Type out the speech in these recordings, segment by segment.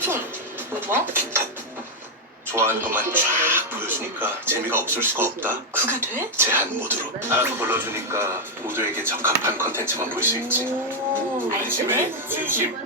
핑. 뭐? 좋아하는 것만 쫙 보여주니까 재미가 없을 수가 없다. 그게 돼? 제한 모드로 알아서 불러주니까 모두에게 적합한 컨텐츠만 볼 수 있지. 알지네? 진심.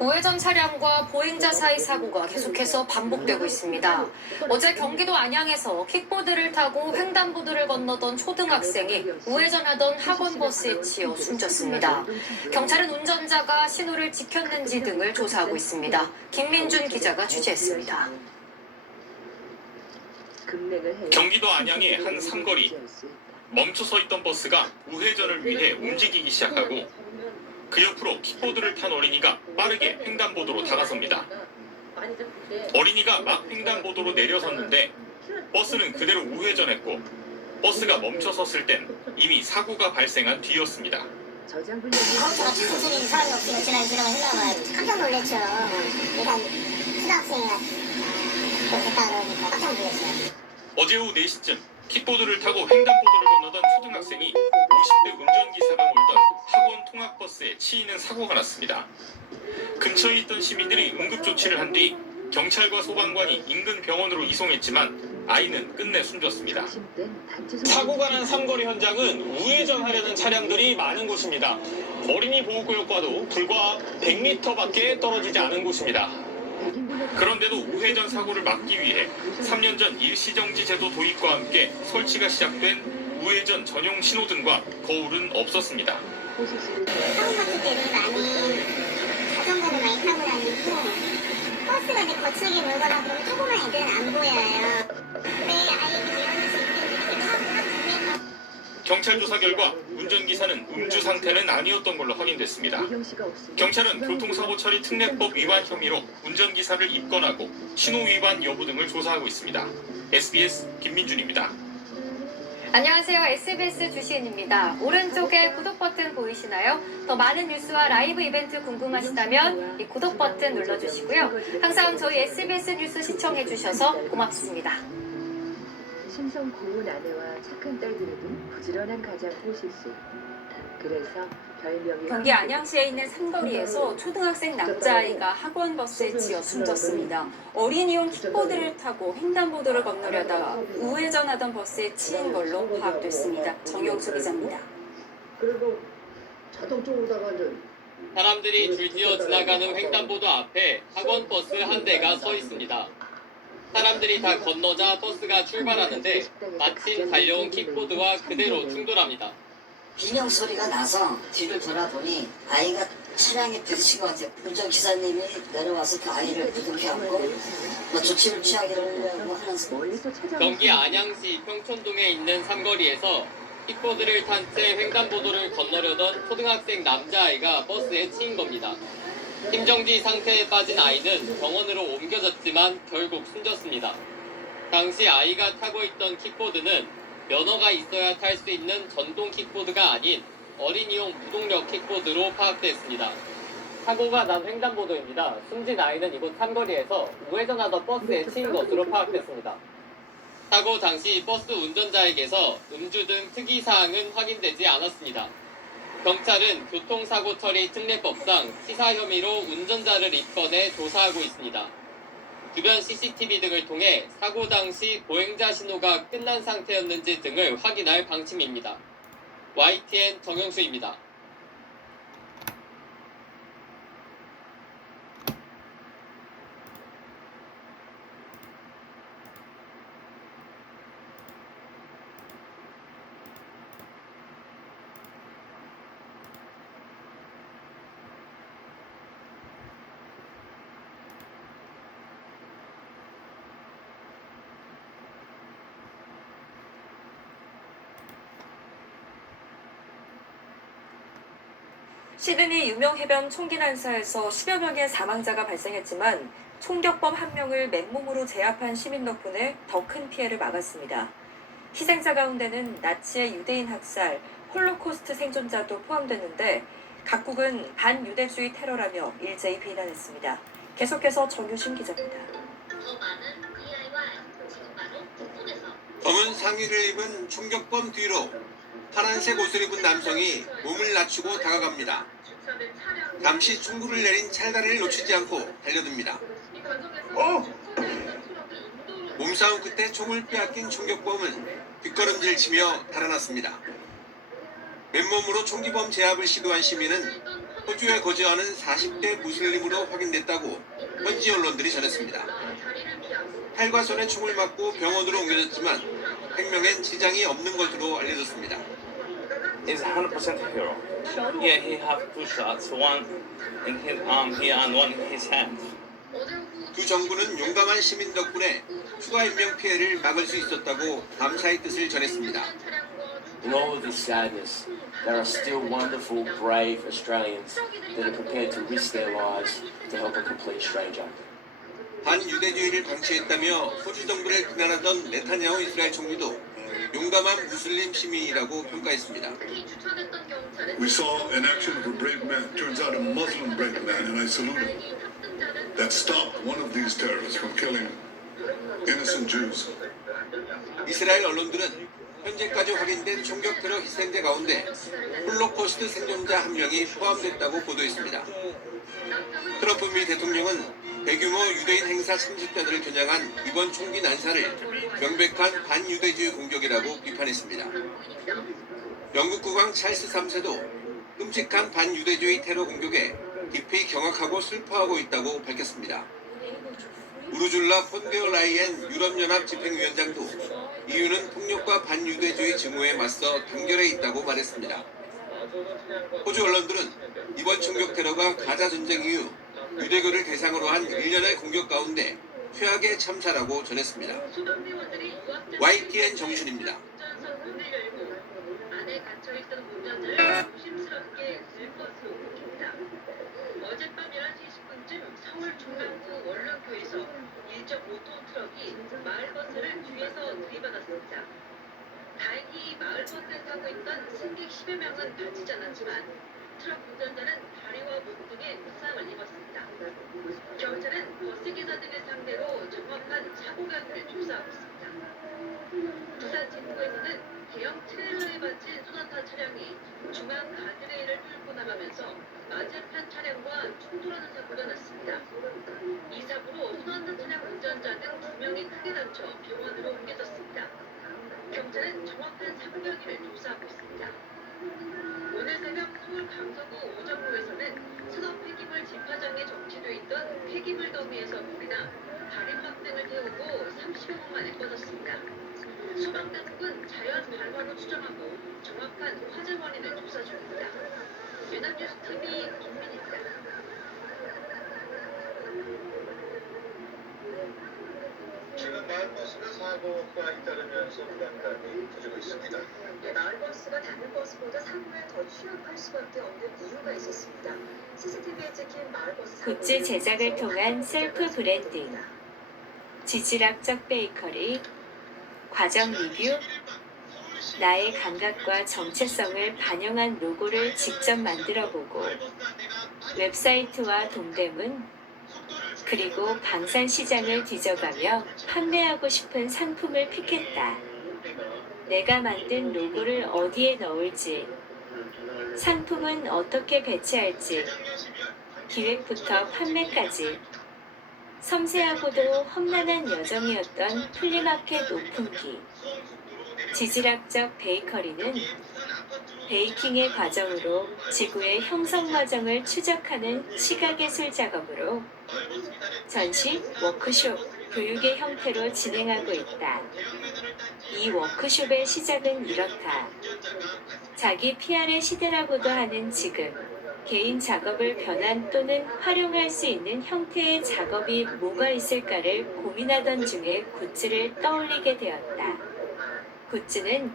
우회전 차량과 보행자 사이 사고가 계속해서 반복되고 있습니다. 어제 경기도 안양에서 킥보드를 타고 횡단보도를 건너던 초등학생이 우회전하던 학원버스에 치여 숨졌습니다. 경찰은 운전자가 신호를 지켰는지 등을 조사하고 있습니다. 김민준 기자가 취재했습니다. 경기도 안양의 한 삼거리. 멈춰서 있던 버스가 우회전을 위해 움직이기 시작하고 그 옆으로 킥보드를 탄 어린이가 빠르게 횡단보도로 다가섭니다. 어린이가 막 횡단보도로 내려섰는데 버스는 그대로 우회전했고 버스가 멈춰섰을 땐 이미 사고가 발생한 뒤였습니다. 컴퓨터가 천천히 사람이 없으면 지나가면 흘러가요. 깜짝 놀랐죠. 일단 초등학생이가 그렇게 했다 그러니까 깜짝 놀랐어요. 어제 오후 4시쯤 킥보드를 타고 횡단보도를 건너던 초등학생이 50대 운전기사가 몰던 학원 통학버스에 치이는 사고가 났습니다. 근처에 있던 시민들이 응급조치를 한 뒤 경찰과 소방관이 인근 병원으로 이송했지만 아이는 끝내 숨졌습니다. 사고가 난 삼거리 현장은 우회전하려는 차량들이 많은 곳입니다. 어린이 보호구역과도 불과 100m밖에 떨어지지 않은 곳입니다. 그런데도 우회전 사고를 막기 위해 3년 전 일시정지 제도 도입과 함께 설치가 시작된 우회전 전용 신호등과 거울은 없었습니다. 사고 같은 때는 많이 자전거를 많이 타고 다니고 버스가 이제 거칠게 몰거나 그러면 조그만 애들은 안 보여요. 근데 아이들이 일어나서 이렇게 하고 경찰 조사 결과 운전기사는 음주 상태는 아니었던 걸로 확인됐습니다. 경찰은 교통사고 처리 특례법 위반 혐의로 운전기사를 입건하고 신호 위반 여부 등을 조사하고 있습니다. SBS 김민준입니다. 안녕하세요. SBS 주시은입니다. 오른쪽에 구독 버튼 보이시나요? 더 많은 뉴스와 라이브 이벤트 궁금하시다면 이 구독 버튼 눌러주시고요. 항상 저희 SBS 뉴스 시청해주셔서 고맙습니다. 심성 고운 아내와 착한 딸들을 둔 부지런한 가장 호실수. 그래서 별명이 경기 안양시에 있는 삼거리에서 초등학생 남자아이가 학원버스에 치여 숨졌습니다. 어린이용 킥보드를 타고 횡단보도를 건너려다가 우회전하던 버스에 치인 걸로 파악됐습니다. 정영수 기자입니다. 그리고 자동적으로다가 이제 사람들이 줄지어 지나가는 횡단보도 앞에 학원버스 한 대가 서 있습니다. 사람들이 다 건너자 버스가 출발하는데 마침 달려온 킥보드와 그대로 충돌합니다. 비명 소리가 나서 뒤를 돌아보니 아이가 차량에 부딪힌 것 같아요. 운전기사님이 내려와서 그 아이를 부둥켜 안고 뭐 조치를 취하기를 하는. 경기 안양시 평촌동에 있는 삼거리에서 킥보드를 탄 채 횡단보도를 건너려던 초등학생 남자아이가 버스에 치인 겁니다. 심정지 상태에 빠진 아이는 병원으로 옮겨졌지만 결국 숨졌습니다. 당시 아이가 타고 있던 킥보드는 면허가 있어야 탈 수 있는 전동 킥보드가 아닌 어린이용 무동력 킥보드로 파악됐습니다. 사고가 난 횡단보도입니다. 숨진 아이는 이곳 삼거리에서 우회전하던 버스에 치인 것으로 파악됐습니다. 사고 당시 버스 운전자에게서 음주 등 특이사항은 확인되지 않았습니다. 경찰은 교통사고 처리 특례법상 치사 혐의로 운전자를 입건해 조사하고 있습니다. 주변 CCTV 등을 통해 사고 당시 보행자 신호가 끝난 상태였는지 등을 확인할 방침입니다. YTN 정영수입니다. 시드니 유명 해변 총기 난사에서 10여 명의 사망자가 발생했지만 총격범 한 명을 맨몸으로 제압한 시민 덕분에 더 큰 피해를 막았습니다. 희생자 가운데는 나치의 유대인 학살, 홀로코스트 생존자도 포함됐는데 각국은 반유대주의 테러라며 일제히 비난했습니다. 계속해서 정유신 기자입니다. 검은 상의를 입은 총격범 뒤로 파란색 옷을 입은 남성이 몸을 낮추고 다가갑니다. 잠시 충돌을 내린 찰다리를 놓치지 않고 달려듭니다. 몸싸움 끝에 총을 빼앗긴 총격범은 뒷걸음질 치며 달아났습니다. 맨몸으로 총기범 제압을 시도한 시민은 호주에 거주하는 40대 무슬림으로 확인됐다고 현지 언론들이 전했습니다. 팔과 손에 총을 맞고 병원으로 옮겨졌지만 생명엔 지장이 없는 것으로 알려졌습니다. Is 100% a hero. Yeah, he have 2 shots, one in his arm here and one in his hand. 두 정부는 용감한 시민 덕분에 추가 인명 피해를 막을 수 있었다고 감사의 뜻을 전했습니다. In all of this sadness, there are still wonderful, brave Australians that are prepared to risk their lives to help a complete stranger. 반유대주의를 방치했다며 호주 정부를 비난하던 네타냐후 이스라엘 총리도 용감한 무슬림 시민이라고 평가했습니다. We saw an action of a brave man. Turns out a Muslim brave man, and I salute him. That stopped one of these terrorists from killing innocent Jews. 이스라엘 언론들은 현재까지 확인된 총격 테러 희생자 가운데 홀로코스트 생존자 1명이 포함됐다고 보도했습니다. 트럼프 미 대통령은 대규모 유대인 행사 참석자들을 겨냥한 이번 총기 난사를 명백한 반유대주의 공격이라고 비판했습니다. 영국 국왕 찰스 3세도 끔찍한 반유대주의 테러 공격에 깊이 경악하고 슬퍼하고 있다고 밝혔습니다. 우르줄라 폰데어 라이엔 유럽연합 집행위원장도 EU는 폭력과 반유대주의 증오에 맞서 단결해 있다고 말했습니다. 호주 언론들은 이번 총격 테러가 가자 전쟁 이후 유대교를 대상으로 한 일련의 공격 가운데 최악의 참사라고 전했습니다. YTN 정준입니다. 어젯밤 11시 10분쯤 서울 중랑구 원룸교에서 1.5톤 트럭이 마을버스를 뒤에서 들이받았습니다. 다행히 마을버스에 타고 있던 승객 10여 명은 다치지 않았지만 트럭 운전자는 다리와 목 등에 부상을 입었습니다. 경찰은 버스기사 등을 상대로 정확한 사고 경위를 조사하고 있습니다. 부산 진구에서는 대형 트레일러에 받친 쏘나타 차량이 중앙 가드레일을 뚫고 나가면서 맞은편 차량과 충돌하는 사고가 났습니다. 이 사고로 쏘나타 차량 운전자 등 2명이 크게 다쳐 병원으로 옮겨졌습니다. 경찰은 정확한 사고 경위를 조사하고 있습니다. 오늘 새벽 서울 강서구 오정로에서는 수도 폐기물 집화장에 정치되어 있던 폐기물 더미에서 불이 나 다림막 등을 태우고 30여 분 만에 꺼졌습니다. 소방당국은 자연 발화로 추정하고 정확한 화재 원인을 조사 중입니다. 연합뉴스 TV 김민희입니다. 최근 마을버스가 사고가 잇따르면서 부담감이 커지고 있습니다. 마을버스가 다른 버스보다 사고에 더 취약할 수밖에 없는 이유가 있었습니다. CCTV에 찍힌 마을버스 굿즈 제작을 통한 셀프 브랜딩, 지질학적 베이커리, 과정 리뷰, 나의 감각과 정체성을 반영한 로고를 직접 만들어보고 웹사이트와 동대문, 그리고 방산시장을 뒤져가며 판매하고 싶은 상품을 픽했다. 내가 만든 로고를 어디에 넣을지, 상품은 어떻게 배치할지, 기획부터 판매까지 섬세하고도 험난한 여정이었던 플리마켓 오픈기. 지질학적 베이커리는 베이킹의 과정으로 지구의 형성 과정을 추적하는 시각예술 작업으로 전시, 워크숍, 교육의 형태로 진행하고 있다. 이 워크숍의 시작은 이렇다. 자기 PR의 시대라고도 하는 지금, 개인 작업을 변환 또는 활용할 수 있는 형태의 작업이 뭐가 있을까를 고민하던 중에 굿즈를 떠올리게 되었다. 굿즈는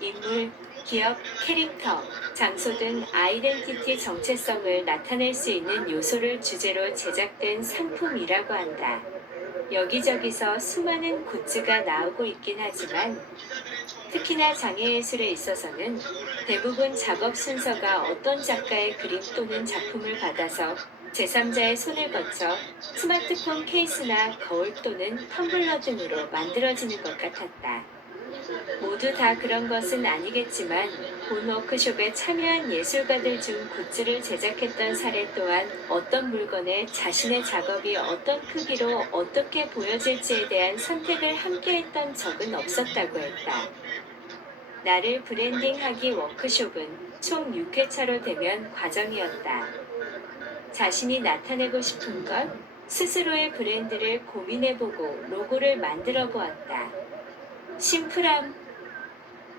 인물, 기업, 캐릭터, 장소 등 아이덴티티 정체성을 나타낼 수 있는 요소를 주제로 제작된 상품이라고 한다. 여기저기서 수많은 굿즈가 나오고 있긴 하지만 특히나 장애예술에 있어서는 대부분 작업 순서가 어떤 작가의 그림 또는 작품을 받아서 제3자의 손을 거쳐 스마트폰 케이스나 거울 또는 텀블러 등으로 만들어지는 것 같았다. 모두 다 그런 것은 아니겠지만 본 워크숍에 참여한 예술가들 중 굿즈를 제작했던 사례 또한 어떤 물건에 자신의 작업이 어떤 크기로 어떻게 보여질지에 대한 선택을 함께 했던 적은 없었다고 했다. 나를 브랜딩하기 워크숍은 총 6회차로 되면 과정이었다. 자신이 나타내고 싶은 것, 스스로의 브랜드를 고민해보고 로고를 만들어 보았다. 심플함,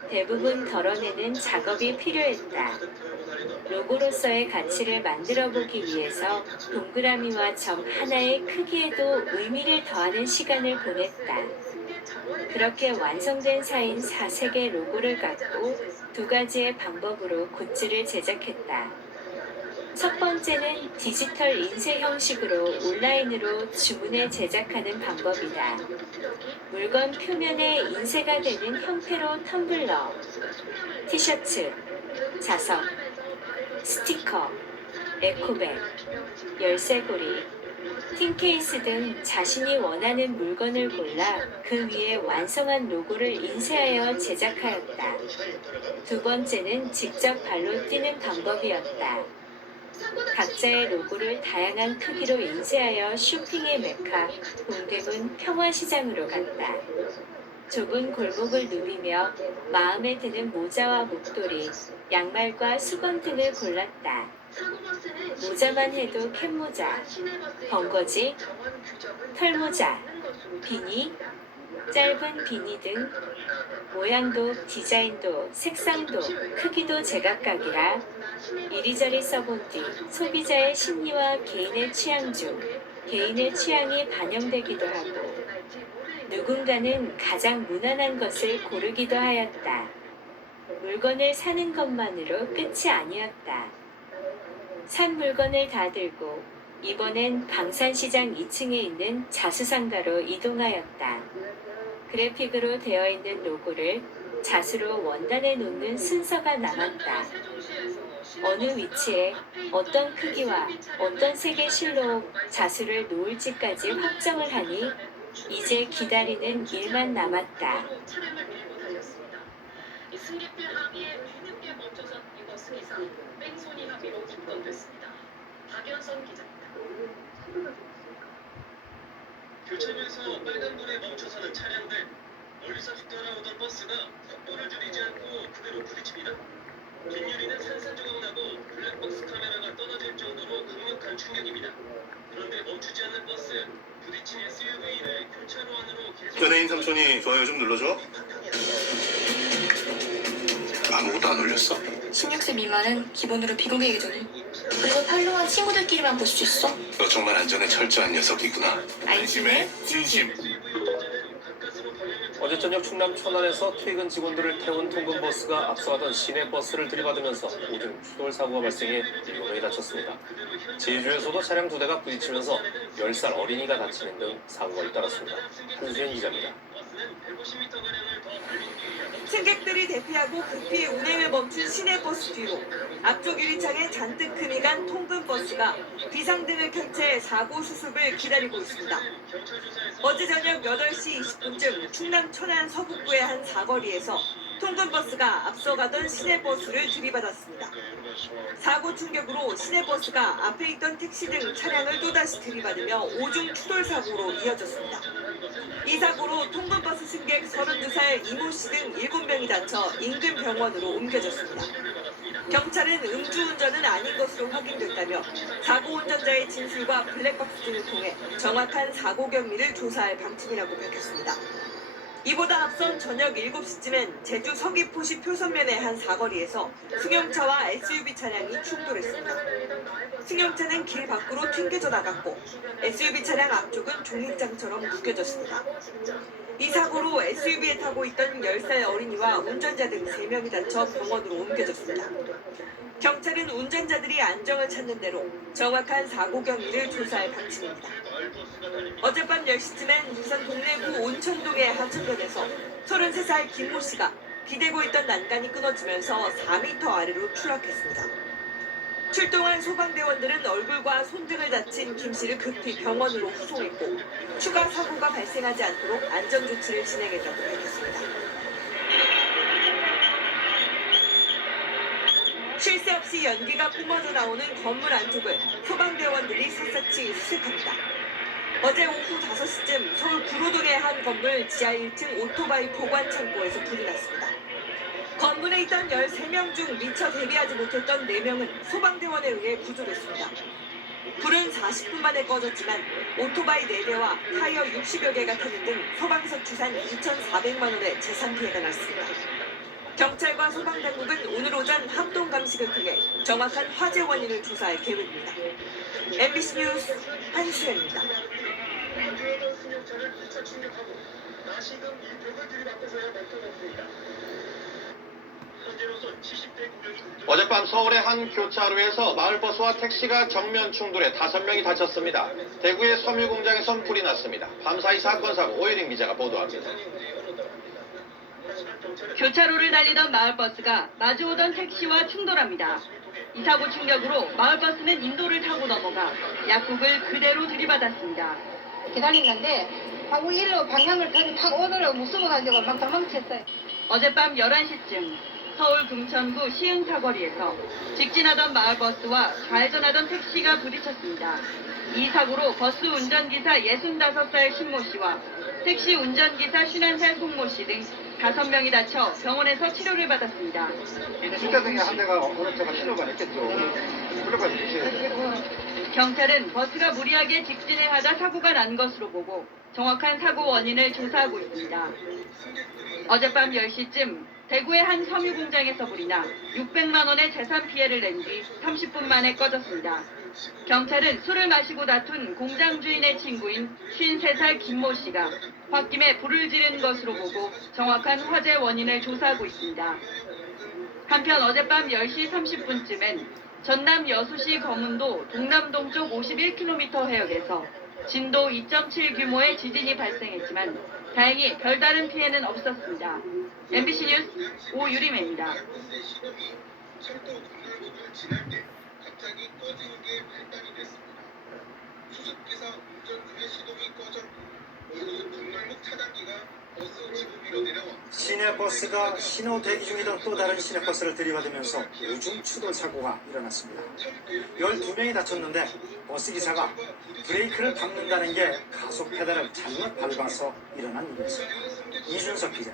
대부분 덜어내는 작업이 필요했다. 로고로서의 가치를 만들어 보기 위해서 동그라미와 점 하나의 크기에도 의미를 더하는 시간을 보냈다. 그렇게 완성된 4인 4색의 로고를 갖고 2가지의 방법으로 굿즈를 제작했다. 첫 번째는 디지털 인쇄 형식으로 온라인으로 주문해 제작하는 방법이다. 물건 표면에 인쇄가 되는 형태로 텀블러, 티셔츠, 자석, 스티커, 에코백, 열쇠고리, 틴케이스 등 자신이 원하는 물건을 골라 그 위에 완성한 로고를 인쇄하여 제작하였다. 두 번째는 직접 발로 띄는 방법이었다. 각자의 로고를 다양한 크기로 인쇄하여 쇼핑의 메카, 동대문 평화시장으로 갔다. 좁은 골목을 누비며 마음에 드는 모자와 목도리, 양말과 수건 등을 골랐다. 모자만 해도 캡모자, 벙거지, 털모자, 비니, 짧은 비니 등 모양도 디자인도 색상도 크기도 제각각이라 이리저리 써본 뒤 소비자의 심리와 개인의 취향 중 개인의 취향이 반영되기도 하고 누군가는 가장 무난한 것을 고르기도 하였다. 물건을 사는 것만으로 끝이 아니었다. 산 물건을 다 들고 이번엔 방산시장 2층에 있는 자수상가로 이동하였다. 그래픽으로 되어 있는 로고를 자수로 원단에 놓는 순서가 남았다. 어느 위치에 어떤 크기와 어떤 색의 실로 자수를 놓을지까지 확정을 하니 이제 기다리는 일만 남았다. 승객들 합의에 뒤늦게 멈춰선 이 버스 기사 뺑소니 합의로 입건됐습니다. 박연선 기자입니다. 교차로에서 빨간불에 멈춰서는 차량들, 멀리서 뒤따라오던 버스가 속도를 줄이지 않고 그대로 부딪힙니다. 뒷유리는 산산조각 나고 블랙박스 카메라가 떨어질 정도로 강력한 충격입니다. 그런데 멈추지 않는 버스, 부딪힌 SUV를 교차로 안으로 계속... 연예인 삼촌이 좋아요 좀 눌러줘. 아무것도 안 올렸어? 16세 미만은 기본으로 비공개 계정이. 그리고 팔로우한 친구들끼리만 볼 수 있어. 너 정말 안전에 철저한 녀석이구나. 안심해, 진심. 어제 저녁 충남 천안에서 퇴근 직원들을 태운 통근버스가 앞서가던 시내버스를 들이받으면서 오중 추돌 사고가 발생해 7명이 다쳤습니다. 제주에서도 차량 2대가 부딪히면서 10살 어린이가 다치는 등 사고가 잇따랐습니다. 한수현 기자입니다. 승객들이 대피하고 급히 운행을 멈춘 시내버스 뒤로 앞쪽 유리창에 잔뜩 금이 간 통근버스가 비상등을 켠 채 사고 수습을 기다리고 있습니다. 어제 저녁 8시 20분쯤 충남 천안 서북부의 한 사거리에서 통근버스가 앞서가던 시내버스를 들이받았습니다. 사고 충격으로 시내버스가 앞에 있던 택시 등 차량을 또다시 들이받으며 오중 추돌 사고로 이어졌습니다. 이 사고로 통근버스 승객 32살 이모 씨 등 7명이 다쳐 인근 병원으로 옮겨졌습니다. 경찰은 음주운전은 아닌 것으로 확인됐다며 사고 운전자의 진술과 블랙박스 등을 통해 정확한 사고 경위를 조사할 방침이라고 밝혔습니다. 이보다 앞선 저녁 7시쯤엔 제주 서귀포시 표선면의 한 사거리에서 승용차와 SUV 차량이 충돌했습니다. 승용차는 길 밖으로 튕겨져 나갔고 SUV 차량 앞쪽은 종이장처럼 묶여졌습니다. 이 사고로 SUV에 타고 있던 10살 어린이와 운전자 등 3명이 다쳐 병원으로 옮겨졌습니다. 경찰은 운전자들이 안정을 찾는 대로 정확한 사고 경위를 조사할 방침입니다. 어젯밤 10시쯤엔 부산 동래구 온천동의 하천변에서 33살 김모 씨가 기대고 있던 난간이 끊어지면서 4m 아래로 추락했습니다. 출동한 소방대원들은 얼굴과 손등을 다친 김 씨를 급히 병원으로 후송했고 추가 사고가 발생하지 않도록 안전조치를 진행했다고 밝혔습니다. 없이 연기가 뿜어져 나오는 건물 안쪽을 소방대원들이 샅샅이 수색합니다. 어제 오후 5시쯤 서울 구로동의 한 건물 지하 1층 오토바이 보관 창고에서 불이 났습니다. 건물에 있던 13명 중 미처 대비하지 못했던 4명은 소방대원에 의해 구조됐습니다. 불은 40분 만에 꺼졌지만 오토바이 4대와 타이어 60여 개가 타는 등 소방서 추산 2,400만 원의 재산 피해가 났습니다. 경찰과 소방당국은 오늘 오전 합동 감식을 통해 정확한 화재 원인을 조사할 계획입니다. MBC 뉴스 한수연입니다. 뛰어든 승용차를 2차 충격하고 다시금 이 벽을 들이받고서야 멈춰졌습니다. 현재로선 70대 구경이 어젯밤 서울의 한 교차로에서 마을버스와 택시가 정면 충돌해 5명이 다쳤습니다. 대구의 섬유 공장에선 불이 났습니다. 밤사이 사건 사고 오혜림 기자가 보도합니다. 교차로를 달리던 마을버스가 마주오던 택시와 충돌합니다. 이 사고 충격으로 마을버스는 인도를 타고 넘어가 약국을 그대로 들이받았습니다. 기다리는데 하고 일로 방향을 타고 오느라고 무서워가지고 막 도망쳤어요. 어젯밤 11시쯤 서울 금천구 시흥 사거리에서 직진하던 마을버스와 좌회전하던 택시가 부딪혔습니다. 이 사고로 버스 운전기사 65살 신모 씨와 택시 운전기사 51살 송모 씨 등 5명이 다쳐 병원에서 치료를 받았습니다. 뒷좌석에 한 대가 오른쪽가 신호가 있겠죠. 경찰은 버스가 무리하게 직진을 하다 사고가 난 것으로 보고 정확한 사고 원인을 조사하고 있습니다. 어젯밤 10시쯤 대구의 한 섬유 공장에서 불이 나 600만 원의 재산 피해를 낸 뒤 30분 만에 꺼졌습니다. 경찰은 술을 마시고 다툰 공장 주인의 친구인 53살 김모 씨가 홧김에 불을 지른 것으로 보고 정확한 화재 원인을 조사하고 있습니다. 한편 어젯밤 10시 30분쯤엔 전남 여수시 거문도 동남동쪽 51km 해역에서 진도 2.7 규모의 지진이 발생했지만 다행히 별다른 피해는 없었습니다. MBC 뉴스 오유림입니다. 철도 동굴부를 지날 때 갑자기 꺼진 게 발단이 됐습니다. 수습기사 운전 중에 시동이 꺼졌고 오후 동굴목 차단기가 버스 지구 위로 내려와 시내버스가 신호 대기 중이던 또 다른 시내버스를 들이받으면서 우중 추돌 사고가 일어났습니다. 12명이 다쳤는데 버스기사가 브레이크를 밟는다는 게 가속 페달을 잘못 밟아서 일어난 일이었습니다. 이준석 기자.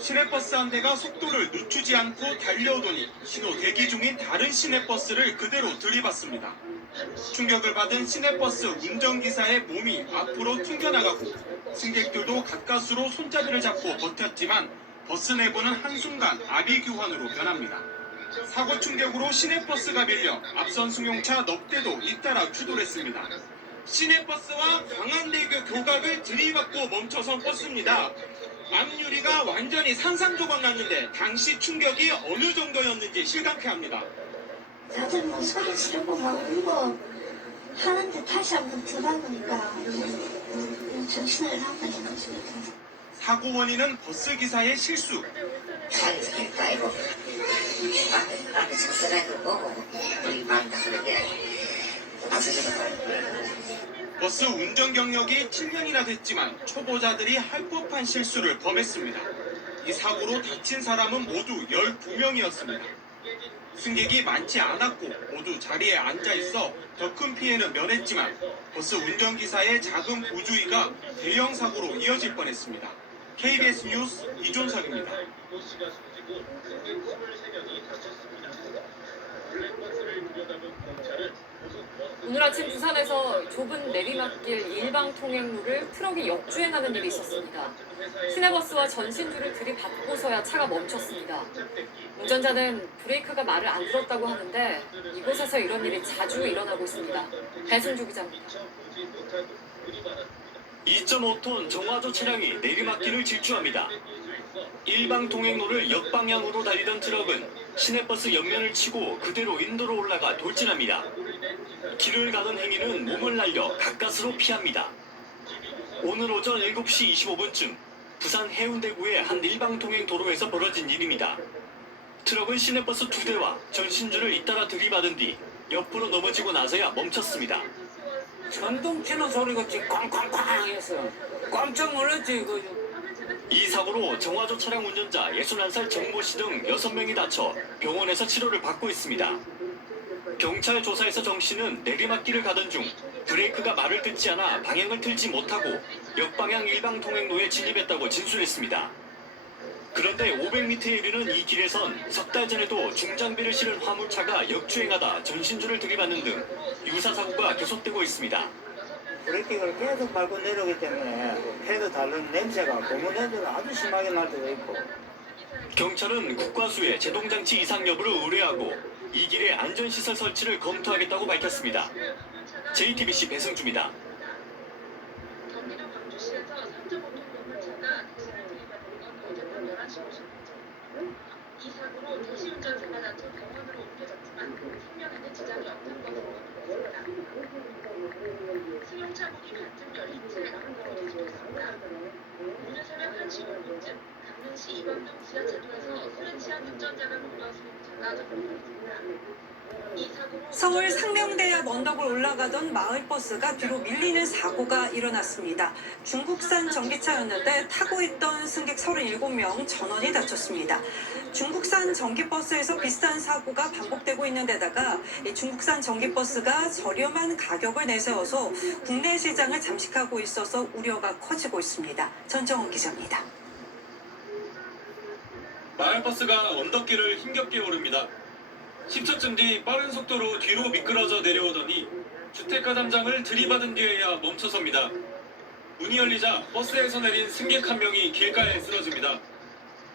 시내버스 한 대가 속도를 늦추지 않고 달려오더니 신호 대기 중인 다른 시내버스를 그대로 들이받습니다. 충격을 받은 시내버스 운전기사의 몸이 앞으로 튕겨나가고 승객들도 가까스로 손잡이를 잡고 버텼지만 버스 내부는 한순간 아비규환으로 변합니다. 사고 충격으로 시내버스가 밀려 앞선 승용차 넉 대도 잇따라 추돌했습니다. 시내버스와 광안대교 교각을 들이받고 멈춰선 버스입니다. 앞유리가 완전히 산산조각 났는데 당시 충격이 어느 정도였는지 실감케 합니다. 다들 뭐 소리 지르고 막 울고 하는데 다시 한번 들어보니까 정신을 나쁘게 놓습니다. 사고 원인은 버스 기사의 실수. 자연스럽게 깔고 앞에 차선을 보고 우리 반 다스는데 버스 운전 경력이 7년이나 됐지만 초보자들이 할 법한 실수를 범했습니다. 이 사고로 다친 사람은 모두 12명이었습니다. 승객이 많지 않았고 모두 자리에 앉아있어 더 큰 피해는 면했지만 버스 운전기사의 작은 부주의가 대형 사고로 이어질 뻔했습니다. KBS 뉴스 이존석입니다. 버스가 숨지고 승객 23명이 다쳤습니다. 블랙버스를 들여다본 경찰은 오늘 아침 부산에서 좁은 내리막길 일방 통행로를 트럭이 역주행하는 일이 있었습니다. 시내버스와 전신주를 들이받고서야 차가 멈췄습니다. 운전자는 브레이크가 말을 안 들었다고 하는데 이곳에서 이런 일이 자주 일어나고 있습니다. 배승주 기자입니다. 2.5톤 정화조 차량이 내리막길을 질주합니다. 일방 통행로를 역방향으로 달리던 트럭은 시내버스 옆면을 치고 그대로 인도로 올라가 돌진합니다. 길을 가던 행인은 몸을 날려 가까스로 피합니다. 오늘 오전 7시 25분쯤 부산 해운대구의 한 일방 통행 도로에서 벌어진 일입니다. 트럭은 시내버스 2대와 전신주를 잇따라 들이받은 뒤 옆으로 넘어지고 나서야 멈췄습니다. 전동 치는 소리가 꽝꽝꽝 했어. 깜짝 놀랐지 이거. 이 사고로 정화조 차량 운전자 61살 정모 씨 등 6명이 다쳐 병원에서 치료를 받고 있습니다. 경찰 조사에서 정 씨는 내리막길을 가던 중 브레이크가 말을 듣지 않아 방향을 틀지 못하고 역방향 일방 통행로에 진입했다고 진술했습니다. 그런데 500m에 이르는 이 길에선 석 달 전에도 중장비를 실은 화물차가 역주행하다 전신주를 들이받는 등 유사 사고가 계속되고 있습니다. 브레이크를 계속 밟고 내려오기 때문에 패드 다른 냄새가 고무 냄새가 아주 심하게 날 때도 있고. 경찰은 국과수의 제동장치 이상 여부를 의뢰하고 이 길에 안전시설 설치를 검토하겠다고 밝혔습니다. JTBC 배승주입니다. 경기도 광주시에서 3.5톤 화물차가 택시를 들이받은 건 어젯밤 11시 50분쯤. 이 사고로 택시 운전사가 다쳐 병원으로 옮겨졌지만 생명에는 지장이 없는 것으로 확인됐습니다. 승용차 문이 반쯤 열린 채 항로로 뒤집혔습니다. 오늘 새벽 1시 5분쯤 강릉시 이광동 지하차도에서 술에 취한 운전자가 몰려 승용차가 접촉했습니다. 이 사고로 서울 상명대역 언덕을 올라가던 마을버스가 뒤로 밀리는 사고가 일어났습니다. 중국산 전기차였는데 타고 있던 승객 37명 전원이 다쳤습니다. 중국산 전기버스에서 비슷한 사고가 반복되고 있는 데다가 이 중국산 전기버스가 저렴한 가격을 내세워서 국내 시장을 잠식하고 있어서 우려가 커지고 있습니다. 전정훈 기자입니다. 마을버스가 언덕길을 힘겹게 오릅니다. 10초쯤 뒤 빠른 속도로 뒤로 미끄러져 내려오더니 주택가 담장을 들이받은 뒤에야 멈춰섭니다. 문이 열리자 버스에서 내린 승객 한 명이 길가에 쓰러집니다.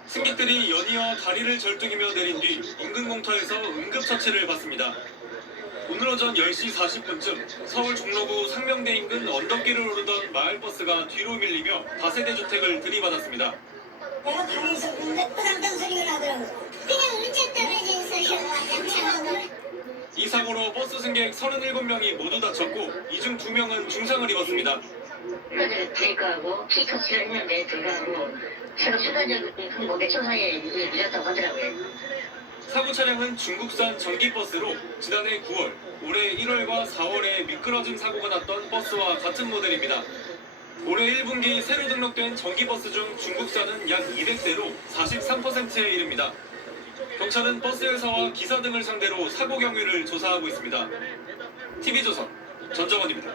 승객들이 연이어 다리를 절뚝이며 내린 뒤 인근 공터에서 응급처치를 받습니다. 오늘 오전 10시 40분쯤 서울 종로구 상명대 인근 언덕길을 오르던 마을버스가 뒤로 밀리며 다세대 주택을 들이받았습니다. 내가 방에서 있는데 뿌당당 소리가 나더라고. 그냥 문제 떨어진 소리가 완전 차가워. 이 사고로 버스 승객 37명이 모두 다쳤고 이 중 2명은 중상을 입었습니다. 브레이크하고 키 터치를 했는데 불가하고 서로 순간적으로 몇 초 사이에 밀렸다고 하더라고요. 사고 차량은 중국산 전기버스로 지난해 9월, 올해 1월과 4월에 미끄러짐 사고가 났던 버스와 같은 모델입니다. 올해 1분기 새로 등록된 전기버스 중 중국산은 약 200대로 43%에 이릅니다. 경찰은 버스 회사와 기사 등을 상대로 사고 경위를 조사하고 있습니다. TV조선 전정원입니다.